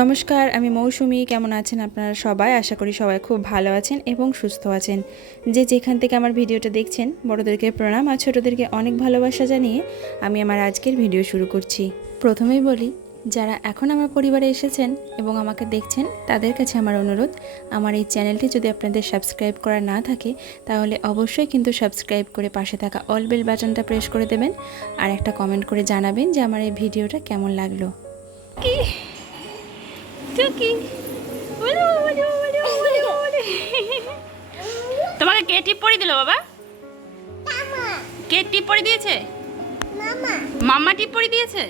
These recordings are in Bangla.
নমস্কার, আমি মৌসুমি। কেমন আছেন আপনারা সবাই? আশা করি সবাই খুব ভালো আছেন এবং সুস্থ আছেন। যে যেখান থেকে আমার ভিডিওটা দেখছেন, বড়োদেরকে প্রণাম আর ছোটোদেরকে অনেক ভালোবাসা জানিয়ে আমি আমার আজকের ভিডিও শুরু করছি। প্রথমেই বলি, যারা এখন আমার পরিবারে এসেছেন এবং আমাকে দেখছেন তাদের কাছে আমার অনুরোধ, আমার এই চ্যানেলটি যদি আপনাদের সাবস্ক্রাইব করা না থাকে তাহলে অবশ্যই কিন্তু সাবস্ক্রাইব করে পাশে থাকা অল বেল বাটনটা প্রেস করে দেবেন আর একটা কমেন্ট করে জানাবেন যে আমার এই ভিডিওটা কেমন লাগলো। তোমাকে কে টিপ পরি দিল বাবা? কে টিপ পরি দিয়েছে? মাম্মা টিপ পরি দিয়েছে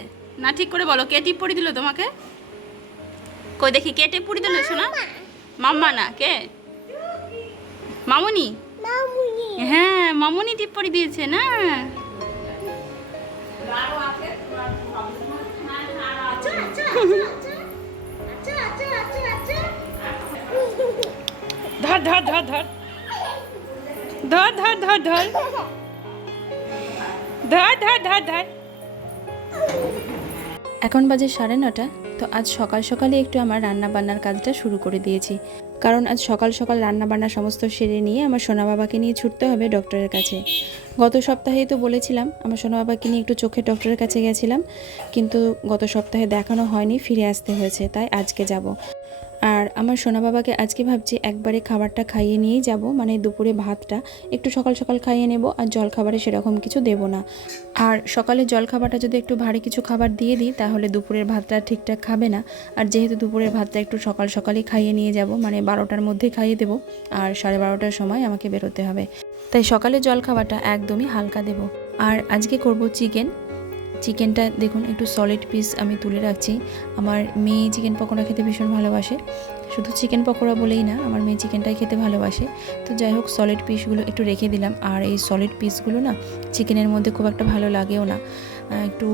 না? ঠিক করে বলো, কে টিপ পরি দিল তোমাকে? কই দেখি, কে টিপ পরি দিল শোনা? মাম্মা না, কে? মামুনি? হ্যাঁ, মামুনি টিপ পরি দিয়েছে না? ধর ধর ধর ধর ধর ধর ধর ধর ধর ধর ধর ধর। এখন বাজে 9:30। তো আজ সকাল সকালে একটু আমার রান্না বান্নার কাজটা শুরু করে দিয়েছি, কারণ আজ সকাল সকাল রান্না বান্না সমস্ত সেরে নিয়ে আমার সোনা বাবাকে নিয়ে ছুটতে হবে ডক্টরের কাছে। গত সপ্তাহেই তো বলেছিলাম আমার সোনা বাবাকে নিয়ে একটু চোখের ডক্টরের কাছে গেছিলাম, কিন্তু গত সপ্তাহে দেখানো হয়নি, ফিরে আসতে হয়েছে, তাই আজকে যাব। আর আমার সোনা বাবাকে আজকে ভাবছি একবারে খাবারটা খাইয়ে নিয়েই যাব, মানে দুপুরে ভাতটা একটু সকাল সকাল খাইয়ে নেব, আর জলখাবারে সেরকম কিছু দেব না। আর সকালে জলখাবারটা যদি একটু ভারী কিছু খাবার দিয়ে দিই তাহলে দুপুরের ভাতটা ঠিকঠাক খাবে না। আর যেহেতু দুপুরের ভাতটা একটু সকাল সকালই খাইয়ে নিয়ে যাব, মানে 12টার মধ্যেই খাইয়ে দেবো, আর 12:30টার সময় আমাকে বেরোতে হবে, তাই সকালে জলখাবারটা একদমই হালকা দেব। আর আজকে করব চিকেনটা দেখুন একটু সলিড পিস আমি তুলে রাখছি। আমার মেয়ে চিকেন পকোড়া খেতে ভীষণ ভালোবাসে, শুধু চিকেন পকোড়া বলেই না, আমার মেয়ে চিকেনটাই খেতে ভালোবাসে। তো যাই হোক, সলিড পিসগুলো একটু রেখে দিলাম। আর এই সলিড পিসগুলো না চিকেনের মধ্যে খুব একটা ভালো লাগেও না, একটু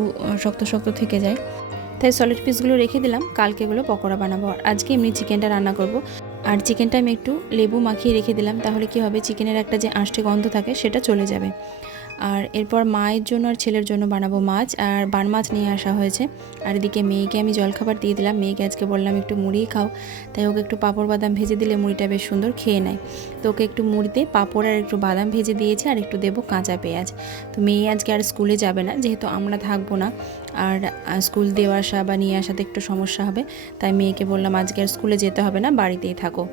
শক্ত শক্ত থেকে যায়, তাই সলিড পিসগুলো রেখে দিলাম। কালকে এগুলো পকোড়া বানাবো, আর আজকে এমনি চিকেনটা রান্না করব। আর চিকেনটা আমি একটু লেবু মাখিয়ে রেখে দিলাম, তাহলে কি হবে, চিকেনের একটা যে আঁশটে গন্ধ থাকে সেটা চলে যাবে। আর এরপর মায়ের জন্য আর ছেলের জন্য বানাবো মাছ, আর বান মাছ নিয়ে আসা হয়েছে। আর এদিকে মেয়েকে আমি জলখাবার দিয়ে দিলাম। মেয়েকে আজকে বললাম একটু মুড়ি খাও, তাই ওকে একটু পাঁপড় বাদাম ভেজে দিলে মুড়িটা বেশ সুন্দর খেয়ে নেয়। তো ওকে একটু মুড়িতে পাঁপড় আর একটু বাদাম ভেজে দিয়েছে, আর একটু দেবো কাঁচা পেঁয়াজ। তো মেয়ে আজকে আর স্কুলে যাবে না, যেহেতু আমরা থাকবো না, আর স্কুল দেওয়া আসা বা নিয়ে আসাতে একটু সমস্যা হবে, তাই মেয়েকে বললাম আজকে আর স্কুলে যেতে হবে না, বাড়িতেই থাকো।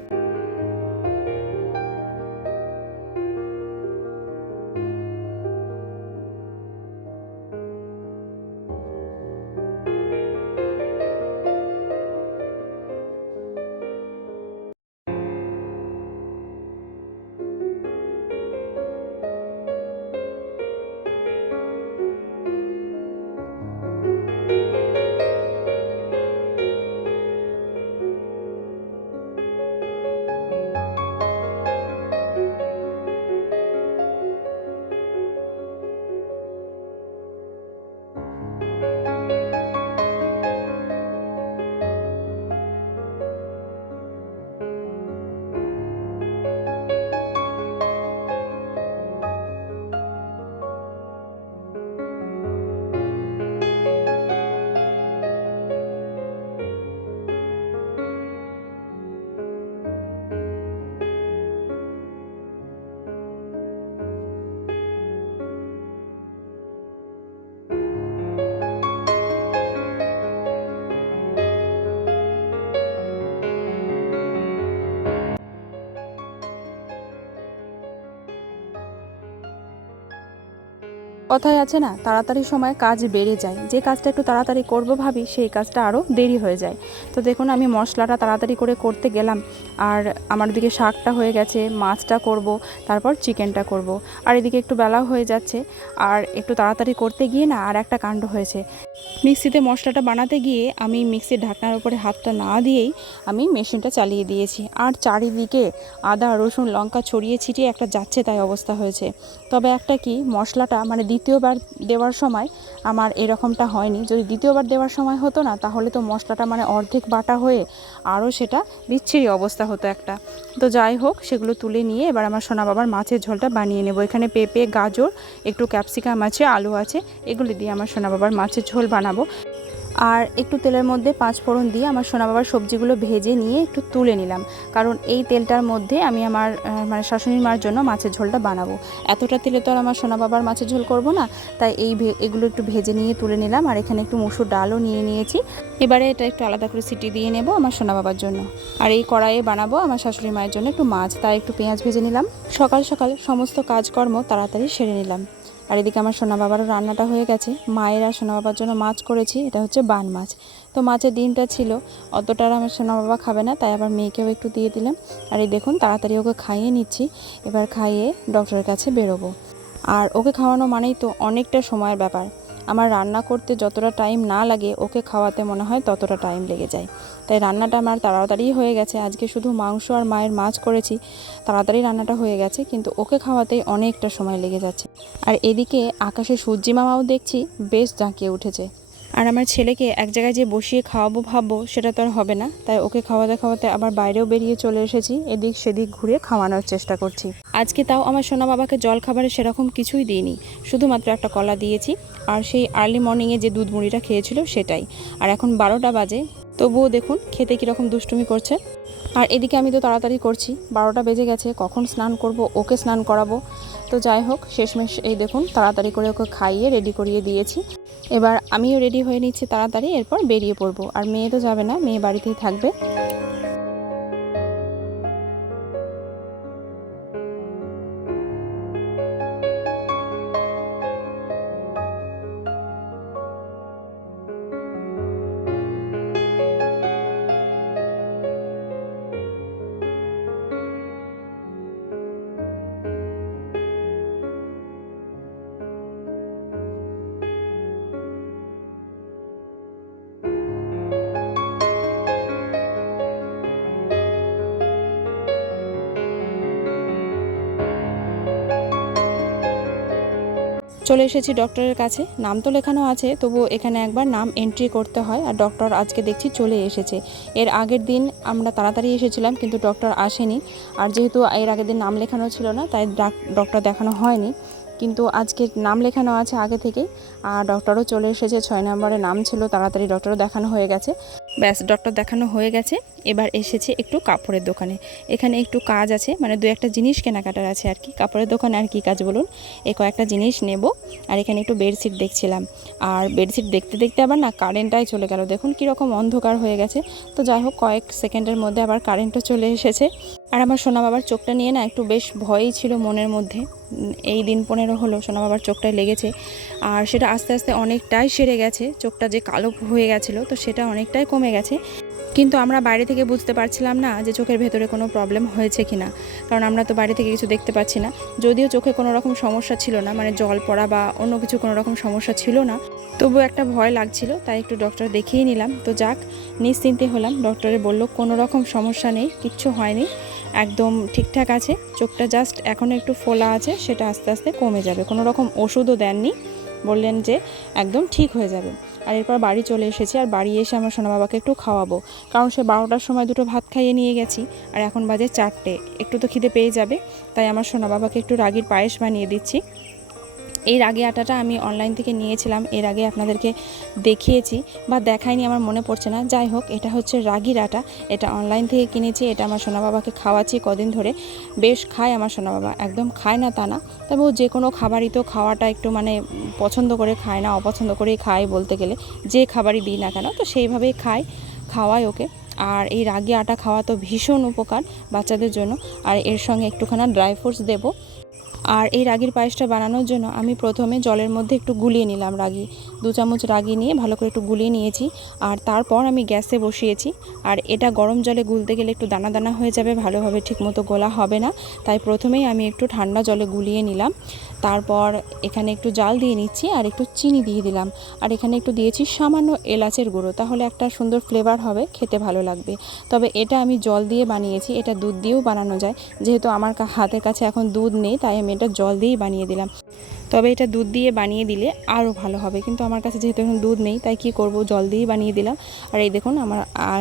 কথায় আছে না, তাড়াতাড়ি সময় কাজ বেড়ে যায়। যে কাজটা একটু তাড়াতাড়ি করব ভাবি, সেই কাজটা আরও দেরি হয়ে যায়। তো দেখুন, আমি মশলাটা তাড়াতাড়ি করে করতে গেলাম, আর আমার দিকে শাকটা হয়ে গেছে, মাছটা করব, তারপর চিকেনটা করব। আর এদিকে একটু বেলাও হয়ে যাচ্ছে। আর একটু তাড়াতাড়ি করতে গিয়ে না আর একটা কাণ্ড হয়েছে, মিক্সিতে মশলাটা বানাতে গিয়ে আমি মিক্সির ঢাকনার উপরে হাতটা না দিয়েই আমি মেশিনটা চালিয়ে দিয়েছি, আর চারিদিকে আদা রসুন লঙ্কা ছড়িয়ে ছিটিয়ে একটা যাচ্ছে তাই অবস্থা হয়েছে। তবে একটা কি, মশলাটা মানে দ্বিতীয়বার দেওয়ার সময় আমার এরকমটা হয়নি। যদি দ্বিতীয়বার দেওয়ার সময় হতো না, তাহলে তো মশলাটা মানে অর্ধেক বাটা হয়ে আরও সেটা বিচ্ছিরি অবস্থা হতো একটা। তো যাই হোক, সেগুলো তুলে নিয়ে এবার আমার সোনা বাবার মাছের ঝোলটা বানিয়ে নেব। এখানে পেঁপে, গাজর, একটু ক্যাপসিকাম আছে, আলু আছে, এগুলি দিয়ে আমার সোনা বাবার মাছের ঝোল বানাবো। আর একটু তেলের মধ্যে 5 ফোড়ন দিয়ে আমার সোনা বাবার সবজিগুলো ভেজে নিয়ে একটু তুলে নিলাম, কারণ এই তেলটার মধ্যে আমি আমার মানে শাশুড়ির মার জন্য মাছের ঝোলটা বানাবো। এতটা তেলে তো আর আমার সোনা বাবার মাছের ঝোল করব না, তাই এগুলো একটু ভেজে নিয়ে তুলে নিলাম। আর এখানে একটু মসুর ডালও নিয়ে নিয়েছি। এবারে এটা একটু আলাদা করে সিটি দিয়ে নেব আমার সোনা বাবার জন্য। আর এই কড়াইয়ে বানাবো আমার শাশুড়ি মায়ের জন্য একটু মাছ, তাই একটু পেঁয়াজ ভেজে নিলাম। সকাল সকাল সমস্ত কাজকর্ম তাড়াতাড়ি সেরে নিলাম। আর এদিকে আমার সোনা বাবারও রান্নাটা হয়ে গেছে। মায়ের আর সোনা বাবার জন্য মাছ করেছি, এটা হচ্ছে বান মাছ। তো মাছের ডিমটা ছিল, অতটা আমার সোনা বাবা খাবে না, তাই আবার মেয়েকেও একটু দিয়ে দিলাম। আর এই দেখুন তাড়াতাড়ি ওকে খাইয়ে নিচ্ছি, এবার খাইয়ে ডক্টরের কাছে বেরোবো। আর ওকে খাওয়ানো মানেই তো অনেকটা সময়ের ব্যাপার। আমার রান্না করতে যতটা টাইম না লাগে ওকে খাওয়াতে মনে হয় ততটা টাইম লেগে যায়। তাই রান্নাটা আমার তাড়াতাড়ি হয়ে গেছে। আজকে শুধু মাংস আর মায়ের মাছ করেছি, তাড়াতাড়ি রান্নাটা হয়ে গেছে, কিন্তু ওকে খাওয়াতেই অনেকটা সময় লেগে যাচ্ছে। আর এদিকে আকাশে সূর্যি মামাও দেখছি বেশ জাঁকিয়ে উঠেছে। আর আমার ছেলেকে এক জায়গায় যে বসিয়ে খাওয়াবো ভাববো, সেটা তো আর হবে না, তাই ওকে খাওয়াতে খাওয়াতে আবার বাইরেও বেরিয়ে চলে এসেছি। এদিক সেদিক ঘুরে খাওয়ানোর চেষ্টা করছি। আজকে তাও আমার সোনা বাবাকে জল খাবারে সেরকম কিছুই দিইনি, শুধুমাত্র একটা কলা দিয়েছি আর সেই আর্লি মর্নিংয়ে যে দুধ মুড়িটা খেয়েছিল সেটাই। আর এখন 12টা বাজে, তবুও দেখুন খেতে কীরকম দুষ্টুমি করছে। আর এদিকে আমি তো তাড়াতাড়ি করছি, 12টা বেজে গেছে, কখন স্নান করব, ওকে স্নান করাবো। তো যাই হোক, শেষমেশ এই দেখুন তাড়াতাড়ি করে ওকে খাইয়ে রেডি করিয়ে দিয়েছি। এবার আমিও রেডি হয়ে নিচ্ছি তাড়াতাড়ি, এরপর বেরিয়ে পড়বো। আর মেয়ে তো যাবে না, মেয়ে বাড়িতেই থাকবে। চলে এসেছি ডক্টরের কাছে। নাম তো লেখানো আছে, তবু এখানে একবার নাম এন্ট্রি করতে হয়। আর ডক্টর আজকে দেখছি চলে এসেছে। এর আগের দিন আমরা তাড়াতাড়ি এসেছিলাম, কিন্তু ডক্টর আসেনি। আর যেহেতু এর আগের দিন নাম লেখানো ছিল না, তাই ডক্টর দেখানো হয়নি। কিন্তু আজকে নাম লেখানো আছে আগে থেকেই। আর ডক্টরও চলে এসেছে, 6 নম্বরে নাম ছিল, তাড়াতাড়ি ডক্টরও দেখানো হয়ে গেছে। ব্যাস, ডক্টর দেখানো হয়ে গেছে। এবার এসেছে একটু কাপড়ের দোকানে। এখানে একটু কাজ আছে, মানে 2-1টা জিনিস কেনাকাটার আছে আর কি। কাপড়ের দোকানে আর কি কাজ বলুন, এই কয়েকটা জিনিস নেব। আর এখানে একটু বেডশিট দেখছিলাম। আর বেডশিট দেখতে দেখতে আবার না কারেন্টটাই চলে গেল। দেখুন কীরকম অন্ধকার হয়ে গেছে। তো যাই হোক, কয়েক সেকেন্ডের মধ্যে আবার কারেন্টও চলে এসেছে। আর আমার সোনা বাবার চোখটা নিয়ে না একটু বেশ ভয়ই ছিল মনের মধ্যে। এই দিন 15 হলো সোনা বাবার চোখটায় লেগেছে। আর সেটা আস্তে আস্তে অনেকটাই সেরে গেছে। চোখটা যে কালো হয়ে গেছিলো, তো সেটা অনেকটাই কমে গেছে। কিন্তু আমরা বাইরে থেকে বুঝতে পারছিলাম না যে চোখের ভেতরে কোনো প্রবলেম হয়েছে কিনা, কারণ আমরা তো বাইরে থেকে কিছু দেখতে পাচ্ছি না। যদিও চোখে কোনো রকম সমস্যা ছিল না, মানে জল পড়া বা অন্য কিছু কোনো রকম সমস্যা ছিল না, তবুও একটা ভয় লাগছিল। তাই একটু ডক্টর দেখিয়ে নিলাম। তো যাক, নিশ্চিন্তে হলাম। ডক্টরে বলল কোনো রকম সমস্যা নেই, কিচ্ছু হয়নি, একদম ঠিকঠাক আছে। চোখটা জাস্ট এখনও একটু ফোলা আছে, সেটা আস্তে আস্তে কমে যাবে। কোনো রকম ওষুধও দেননি, বললেন যে একদম ঠিক হয়ে যাবে। আর এরপর বাড়ি চলে এসেছি। আর বাড়ি এসে আমার সোনা বাবাকে একটু খাওয়াবো, কারণ সে 12টার সময় 2টো ভাত খাইয়ে নিয়ে গেছি। আর এখন বাজে 4টে, একটু তো খিদে পেয়ে যাবে। তাই আমার সোনা বাবাকে একটু রাগির পায়েস বানিয়ে দিচ্ছি। এই রাগি আটাটা আমি অনলাইন থেকে নিয়েছিলাম, এর আগে আপনাদেরকে দেখিয়েছি বা দেখাইনি, আমার মনে পড়ছে না। যাই হোক, এটা হচ্ছে রাগির আটা, এটা অনলাইন থেকে কিনেছি। এটা আমার সোনা বাবাকে খাওয়াচ্ছি কদিন ধরে। বেশ খায় আমার সোনা বাবা, একদম খায় না তা না, তবে ও যে কোনো খাবারই তো খাওয়াটা একটু মানে পছন্দ করে খায় না, অপছন্দ করেই খায় বলতে গেলে। যে খাবারই দিই না কেন, তো সেইভাবেই খাওয়াই ওকে। আর এই রাগি আটা খাওয়া তো ভীষণ উপকার বাচ্চাদের জন্য। আর এর সঙ্গে একটুখানা ড্রাই ফ্রুটস দেবো। আর এই রাগির পায়েসটা বানানোর জন্য আমি প্রথমে জলের মধ্যে একটু গুলিয়ে নিলাম রাগি। 2 চামচ রাগি নিয়ে ভালো করে একটু গুলিয়ে নিয়েছি। আর তারপর আমি গ্যাসে বসিয়েছি। আর এটা গরম জলে গুলতে গেলে একটু দানা দানা হয়ে যাবে, ভালোভাবে ঠিকমতো গোলা হবে না। তাই প্রথমেই আমি একটু ঠান্ডা জলে গুলিয়ে নিলাম। তারপর এখানে একটু জাল দিয়ে নিচ্ছি আর একটু চিনি দিয়ে দিলাম। আর এখানে একটু দিয়েছি সামান্য এলাচের গুঁড়ো, তাহলে একটা সুন্দর ফ্লেভার হবে, খেতে ভালো লাগবে। তবে এটা আমি জল দিয়ে বানিয়েছি, এটা দুধ দিয়েও বানানো যায়। যেহেতু আমার হাতের কাছে এখন দুধ নেই, তাই আমি এটা জল দিয়েই বানিয়ে দিলাম। তবে এটা দুধ দিয়ে বানিয়ে দিলে আরও ভালো হবে, কিন্তু আমার কাছে যেহেতু এখন দুধ নেই, তাই কি করব, জল দিয়েই বানিয়ে দিলাম। আর এই দেখুন আমার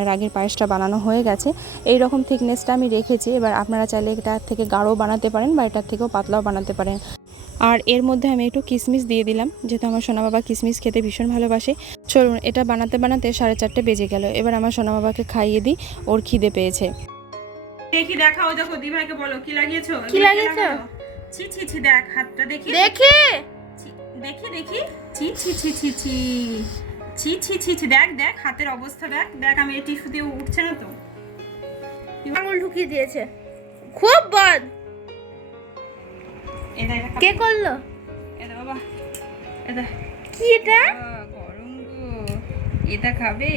রাগের পায়েসটা বানানো হয়ে গেছে। এই রকম থিকনেসটা আমি রেখেছি। এবার আপনারা চাইলে এটার থেকে গাঢ়ও বানাতে পারেন বা এটার থেকেও পাতলাও বানাতে পারেন। আর এর মধ্যে আমি একটু কিশমিশ দিয়ে দিলাম, যেহেতু আমার সোনা বাবা কিশমিশ খেতে ভীষণ ভালোবাসে। চলুন, এটা বানাতে বানাতে 4:30 বেজে গেল। এবার আমার সোনা বাবাকে খাইয়ে দিই, ওর খিদে পেয়েছে। দেখি দেখাও, দেখো দিভাইকে বলো কি লাগিয়েছো। কি লাগিয়েছো? ছি ছি ছি, দেখ হাতটা দেখি দেখি দেখি দেখি। ছি ছি ছি ছি ছি ছি ছি ছি ছি, দেখ দেখ হাতের অবস্থা দেখ দেখ। আমি এই টিস্যু দিয়ে উঠছে না তো। আঙুল ঢুকিয়ে দিয়েছে, খুব বদ। এটা কে করলো? এটা বাবা, এটা কি এটা? গরম গো, এটা খাবে?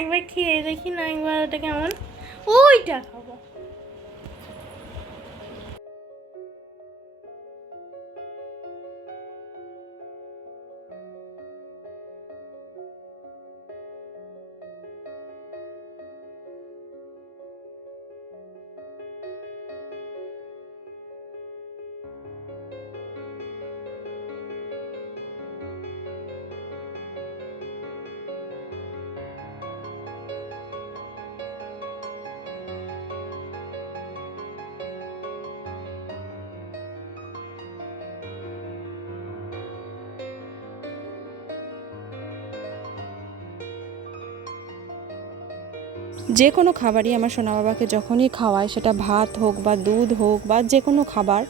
একবার খেয়ে দেখি না, একবার ওটা কেমন। ওইটা খাবো। যে কোনো খাবারই আমার সোনা বাবাকে যখনই খাওয়ায়, সেটা ভাত হোক বা দুধ হোক বা যে কোনো খাবার,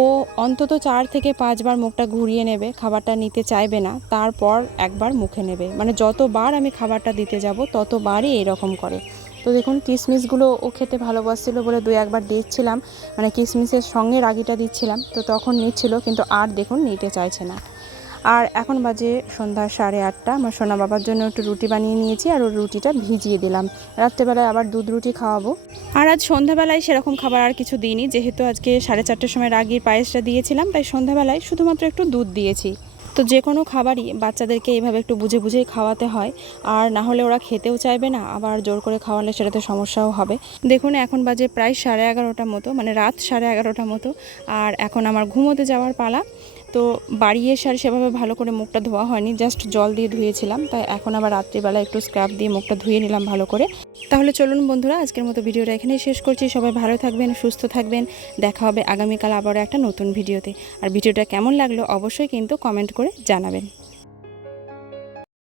ও অন্তত 4 থেকে 5 বার মুখটা ঘুরিয়ে নেবে, খাবারটা নিতে চাইবে না, তারপর একবার মুখে নেবে। মানে যতবার আমি খাবারটা দিতে যাব ততবারই এরকম করে। তো দেখুন, কিশমিশগুলো ও খেতে ভালোবাসছিল বলে 2-1 বার দিচ্ছিলাম, মানে কিশমিশের সঙ্গে রাগিটা দিচ্ছিলাম, তো তখন নিচ্ছিল, কিন্তু আর দেখুন নিতে চাইছে না। আর এখন বাজে সন্ধ্যা 8:30। আমার সোনা বাবার জন্য একটু রুটি বানিয়ে নিয়েছি, আর ওর রুটিটা ভিজিয়ে দিলাম। রাত্রেবেলায় আবার দুধ রুটি খাওয়াবো। আর আজ সন্ধ্যাবেলায় সেরকম খাবার আর কিছু দিইনি, যেহেতু আজকে 4:30 সময় রাগির পায়েসটা দিয়েছিলাম, তাই সন্ধ্যাবেলায় শুধুমাত্র একটু দুধ দিয়েছি। তো যে কোনো খাবারই বাচ্চাদেরকে এইভাবে একটু বুঝে বুঝেই খাওয়াতে হয়, আর না হলে ওরা খেতেও চাইবে না, আবার জোর করে খাওয়ালে সেটাতে সমস্যাও হবে। দেখুন, এখন বাজে প্রায় 11:30 মতো, মানে রাত 11:30 মতো, আর এখন আমার ঘুমোতে যাওয়ার পালা। তো বাড়ি এসে আর সেভাবে ভালো করে মুখটা ধোয়া হয়নি, জাস্ট জল দিয়ে ধুয়েছিলাম, তাই এখন আবার রাত্রিবেলা একটু স্ক্রাব দিয়ে মুখটা ধুয়ে নিলাম ভালো করে। তাহলে চলুন বন্ধুরা, আজকের মতো ভিডিওটা এখানেই শেষ করছি। সবাই ভালো থাকবেন, সুস্থ থাকবেন। দেখা হবে আগামীকাল আবারও একটা নতুন ভিডিওতে। আর ভিডিওটা কেমন লাগলো অবশ্যই কিন্তু কমেন্ট করে জানাবেন।